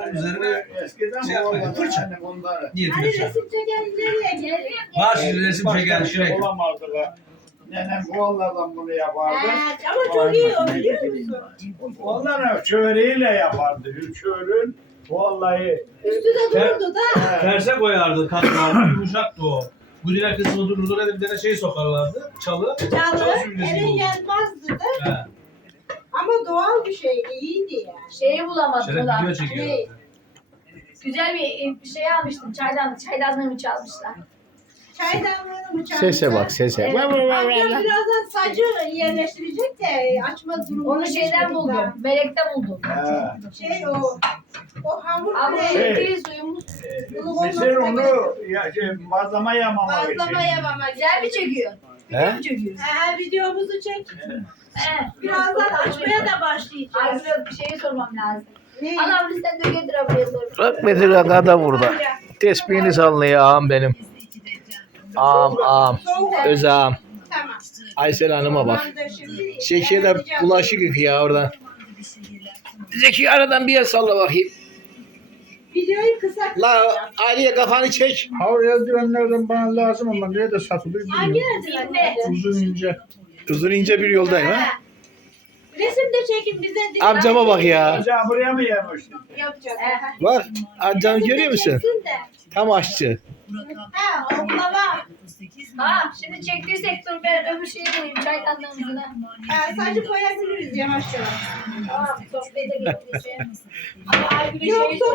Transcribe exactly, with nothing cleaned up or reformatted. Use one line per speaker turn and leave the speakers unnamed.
üzerine
Eskiden
şey yapmayın, fırça. Niye
Hani
fırça?
resim çeken nereye geliyor?
Var şimdi resim çeken şuraya.
Olamazdılar. Nenem kovalardan bunu yapardı.
Evet, ama çok iyi o, biliyor musun?
Onları çöreğiyle yapardı. Çöreğin vallahi.
Üstü de dururdu da.
Terse koyardı katlardı, yumuşaktı o. Güdüler kısmını dururdu, oraya bir tane şey sokarlardı, çalı.
Çalı,
süpürgesi
eve
oldu.
gelmezdi de.
He.
Ama doğal bir şeydi, iyiydi yani.
Şeyi
Şöyle
bulamadılar.
video çekiyor.
Ne?
Güzel bir bir şey almıştım. Çaydanlık. Çaydanlığımı çalmışlar.
Çaydanlığını mı çalmışlar?
Sese bak sese.
Evet.
Amcam birazdan sacı yerleştirecek de açma durumu.
Onu şeyden buldum. Melek'te buldum.
Ha.
Şey o, o hamur
Ama
ne?
Şey.
şey. suyumuz
Mesir onu ya, şey, bazlama yamamak için.
Bazlama yamama.
güzel mi çekiyor?
He?
Güzel mi çekiyor?
Ha, videomuzu çek.
He.
Birazdan açmaya da başlayacağız.
Ayrıca bir şeyi sormam lazım.
Ne?
Anam listen de getir abiye sor.
Bak Metin Aga da burada. Tesbihini sallıyor ağam benim. Ağam ağam. Öz ağam.
Tamam.
Aysel Hanım'a bak.
Ben de şimdi
Zekiye de bulaşık yıkıyor oradan. Zeki aradan bir yer salla bakayım.
videoyu kısa
La Aliye kafanı çek.
Havur eldivenlerden bana lazım ama nerede satılıyor
hangi
bilmiyorum.
eldivenler?
Uzun ince.
Uzun ince bir yoldayım ha.
Resim de çekin bize. de-
Amcama bak ya.
Acaba buraya mı yemiştin?
Yapacağız.
Var. Amcamı
Resim de
görüyor musun?
çeksin de.
Tam aşçı.
Ha, oklava.
Ha şimdi çektiysek dur ben öbür şeyi koyayım çaydanlığımızına.
Ha, sadece koyabiliriz yavaş yavaş.
Tamam sohbete gitti. Ama Aygül'ün
Yok,
şeyi